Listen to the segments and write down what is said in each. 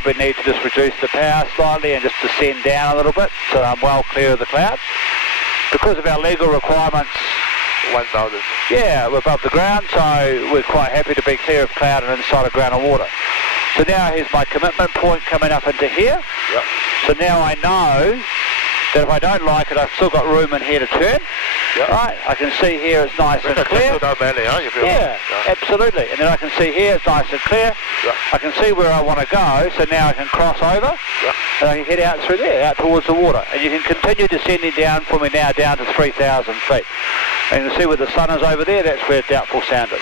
probably need to just reduce the power slightly and just descend down a little bit so I'm well clear of the cloud. Because of our legal requirements, 1,000. yeah, we're above the ground, so we're quite happy to be clear of cloud and inside of ground and water. So now here's my commitment point coming up into here. Yep. So now I know that if I don't like it, I've still got room in here to turn. Yep. Right, I can see here it's nice and clear. Yeah, absolutely. And then I can see here it's nice and clear. Yep. I can see where I want to go, so now I can cross over. Yep. And I can head out through there, out towards the water. And you can continue descending down for me now down to 3,000 feet. And you can see where the sun is over there, that's where Doubtful Sound is.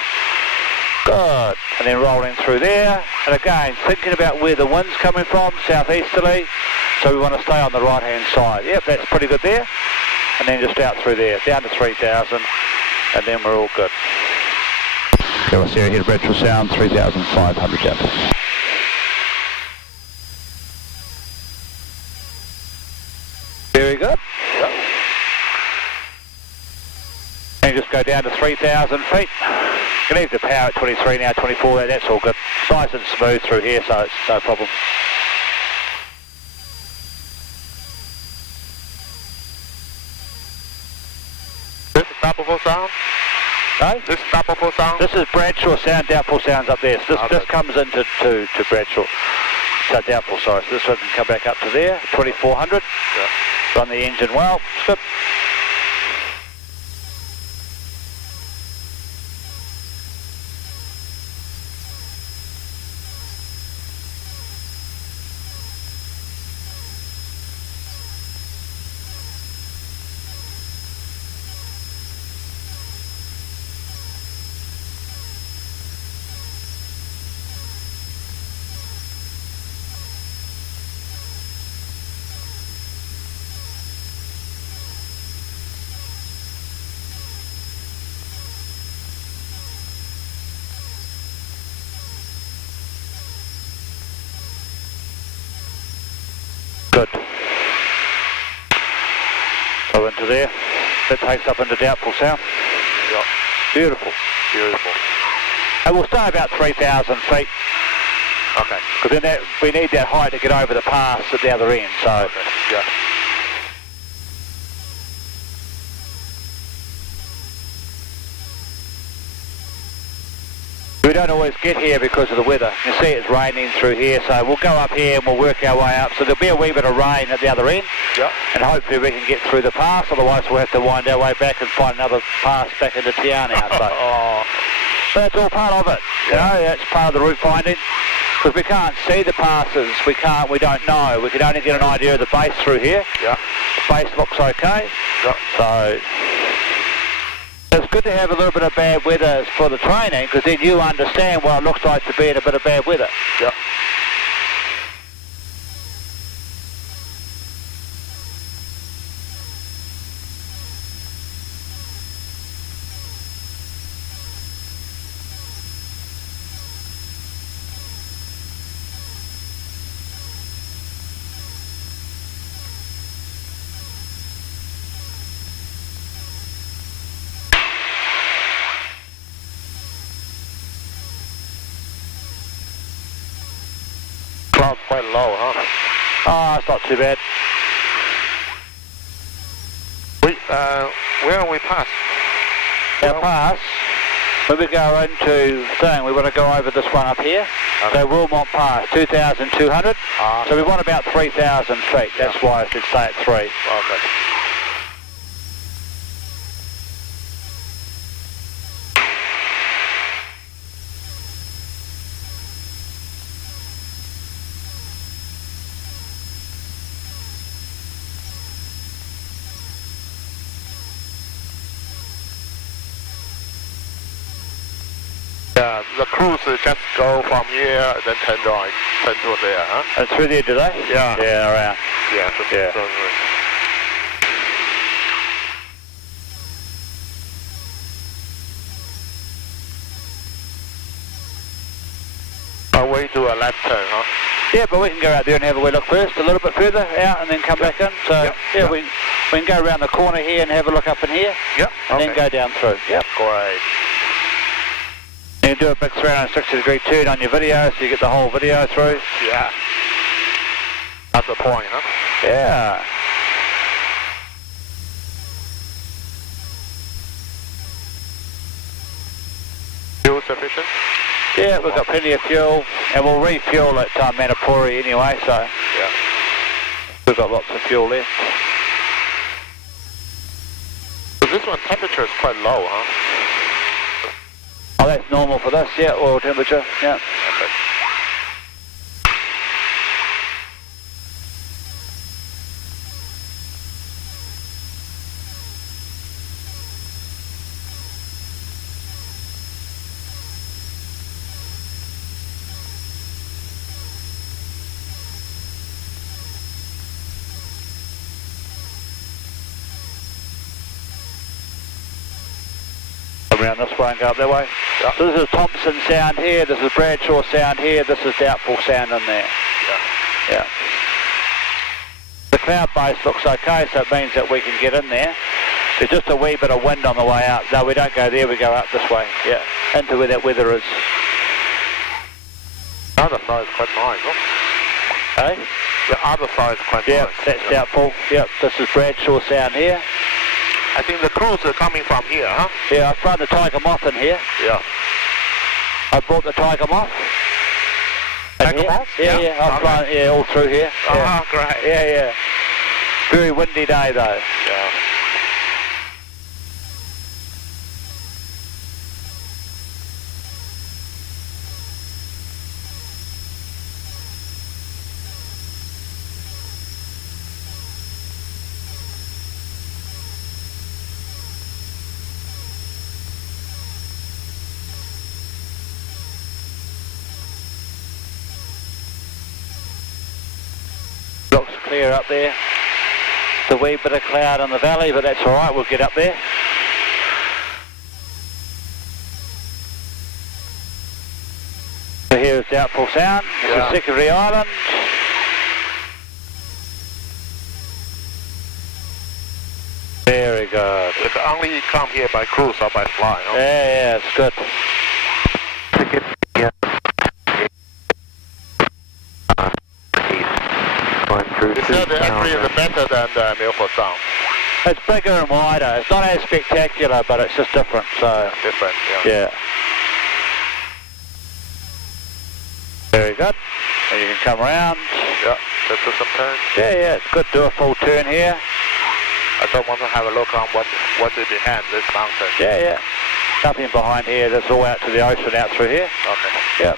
Good. And then rolling through there. And again, thinking about where the wind's coming from, southeasterly. So we want to stay on the right-hand side. Yep, that's pretty good there. And then just out through there, down to 3,000. And then we're all good. Okay, we'll see you here at Doubtful Sound, 3,500 down. Very good. Yep. And just go down to 3,000 feet. You can leave the power at 23 now, 24 there, that's all good. Nice and smooth through here, so it's no problem. This is Doubtful Sound? No? This is Doubtful Sound? This is Bradshaw Sound, Doubtful Sound's up there. So this comes into to Bradshaw. So Doubtful, sorry. So this one can come back up to there, 2,400. Yeah. Run the engine well, it's good. Good. So into there. That takes up into Doubtful Sound. Yep. Beautiful. Beautiful. And we'll stay about 3,000 feet. Okay. Because then we need that height to get over the pass at the other end. So. Okay. Yeah. We don't always get here because of the weather. You see it's raining through here, so we'll go up here and we'll work our way up. So there'll be a wee bit of rain at the other end. Yep. And hopefully we can get through the pass, otherwise we'll have to wind our way back and find another pass back into Tiana. So. So that's all part of it. You know, that's part of the route finding. Because we can't see the passes, we don't know. We can only get an idea of the base through here. Yeah. The base looks okay. Yep. So it's good to have a little bit of bad weather for the training, because then you understand what it looks like to be in a bit of bad weather. Yep. Cloud's quite low, huh? Oh, it's not too bad. Where are we past? Our pass, when we go into thing, we want to go over this one up here. Okay. So Wilmot Pass, 2,200. So we want about 3,000 feet. That's why I should stay at 3. Okay. Yeah, the cruise just go from here, then turn right, turn to there, huh? And through there today? Yeah. Yeah, around. Yeah. Yeah. Way to a left turn, huh? Yeah, but we can go out there and have a wee look first, a little bit further out, and then come back in. So, we can go around the corner here and have a look up in here. Yep. And then go down through. Yep. Great. You do a big 360-degree turn on your video, so you get the whole video through. Yeah. That's the point, huh? Yeah. Fuel sufficient? Yeah, we've got plenty of fuel, and we'll refuel at Manapuri anyway, so Yeah. we've got lots of fuel left. So this one temperature is quite low, huh? Oh, that's normal for this, yeah, oil temperature, yeah. Okay. Around this way and go up that way. Yeah. So this is Thompson Sound here, this is Bradshaw Sound here, this is Doubtful Sound in there. Yeah. Yeah. The cloud base looks okay, so it means that we can get in there. There's just a wee bit of wind on the way up. No, we don't go there, we go up this way. Yeah, into where that weather is. The other side is quite nice, huh? Hey? The other side is quite Yep, nice. that's Yeah. Doubtful. Yep, this is Bradshaw Sound here. I think the crews are coming from here, huh? Yeah, I've thrown the Tiger Moth in here. Yeah. I brought the Tiger Moth. Tiger Yeah, Moth? yeah, yeah, I've Okay. thrown, yeah, all through here. Yeah. Great. Yeah, yeah. Very windy day though. Yeah. Looks clear up there. It's a wee bit of cloud in the valley, but that's alright, we'll get up there. So here's Doubtful Sound, this Yeah. is Secretary Island. Very good. It can only come here by cruise or by fly, no? Yeah, yeah, it's good. They said the entry is better than the Milford Sound. It's bigger and wider. It's not as spectacular, but it's just different, so Different, yeah. yeah. Very good. And you can come around. Yeah, just do some turns. Yeah, yeah, it's good. Do a full turn here. I just want to have a look on what is behind this mountain. Yeah, yeah. Nothing behind here. That's all out to the ocean out through here. Okay. Yeah.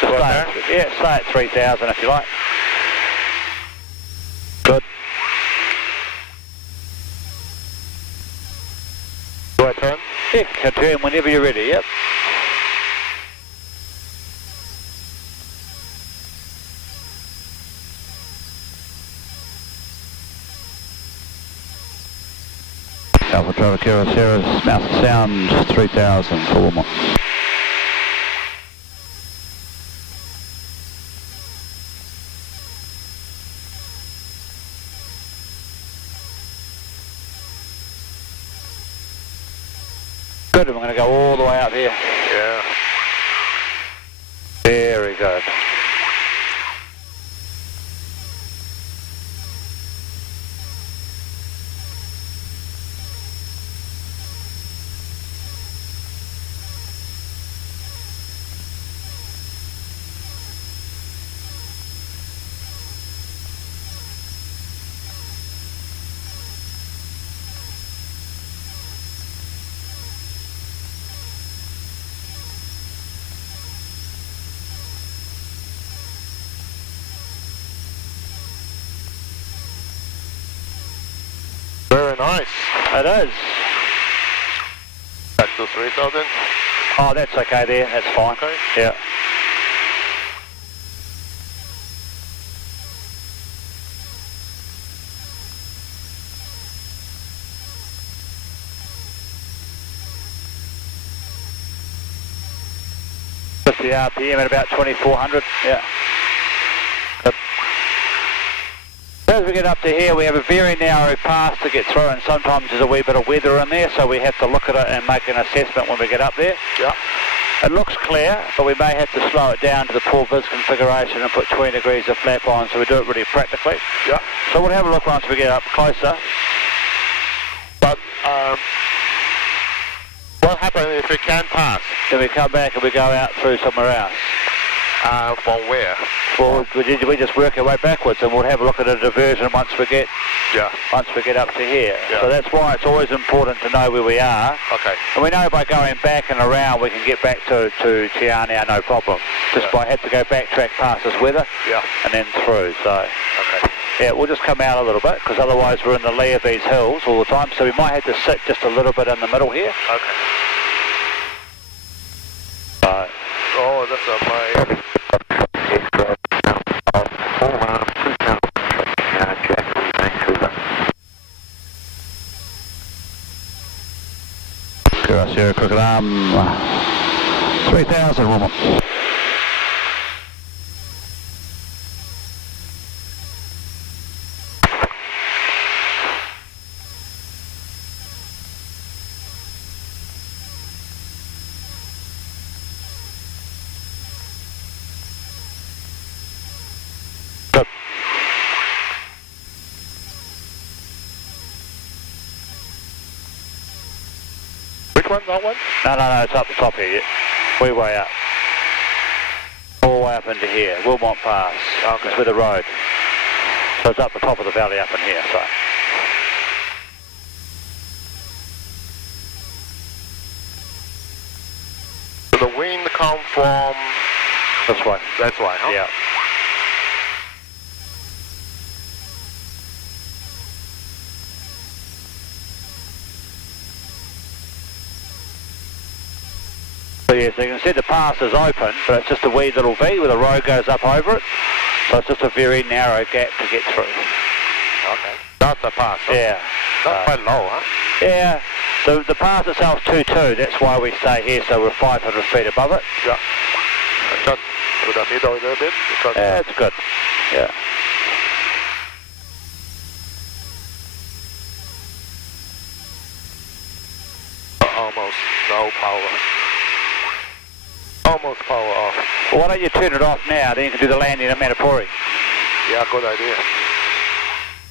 So Go stay there? yeah, stay at 3,000 if you like. Good. Do I turn? Yeah, you can turn whenever you're ready, yep. Alpha Trevor Kira Sierra's Mouth Sound 3,000 for Wilmot. Good, and we're going to go all the way up here. Yeah. Very good. Very nice. It is. Back to 3,000. Oh, that's okay there. That's fine. Okay. Yeah. Just the RPM at about 2,400. Yeah. Good. As we get up to here, we have a very narrow pass to get through, and sometimes there's a wee bit of weather in there, so we have to look at it and make an assessment when we get up there. Yeah. It looks clear, but we may have to slow it down to the poor vis configuration and put 20 degrees of flap on, so we do it really practically. Yeah. So we'll have a look once we get up closer. But what happens if we can't pass? Then we come back and we go out through somewhere else. From where? Well, we just work our way backwards, and we'll have a look at a diversion once we get up to here. Yeah. So that's why it's always important to know where we are. Okay. And we know by going back and around we can get back to Tiana no problem. Just by have to go backtrack past this weather and then through. So Okay. yeah, we'll just come out a little bit because otherwise we're in the lee of these hills all the time. So we might have to sit just a little bit in the middle here. Okay. So, Oh, that's my... Sierra Crooked Arm 3000 woman. Good. Which one, that one? No, it's up the top here. We're way up. All the way up into here, Wilmot Pass. Okay. It's with the road. So it's up the top of the valley up in here, so. So the wind come from... This way. That's why, huh? Yeah. So yeah, so you can see the pass is open, but it's just a wee little V where the road goes up over it. So it's just a very narrow gap to get through. Okay. That's the pass. Huh? Yeah. That's quite low, huh? Yeah. The pass itself 2.2, that's why we stay here, so we're 500 feet above it. Yeah. Just to the middle a little bit. Because Yeah, it's good. Yeah. almost no power. Almost power off. Well, why don't you turn it off now, then you can do the landing at Manapuri. Yeah, good idea.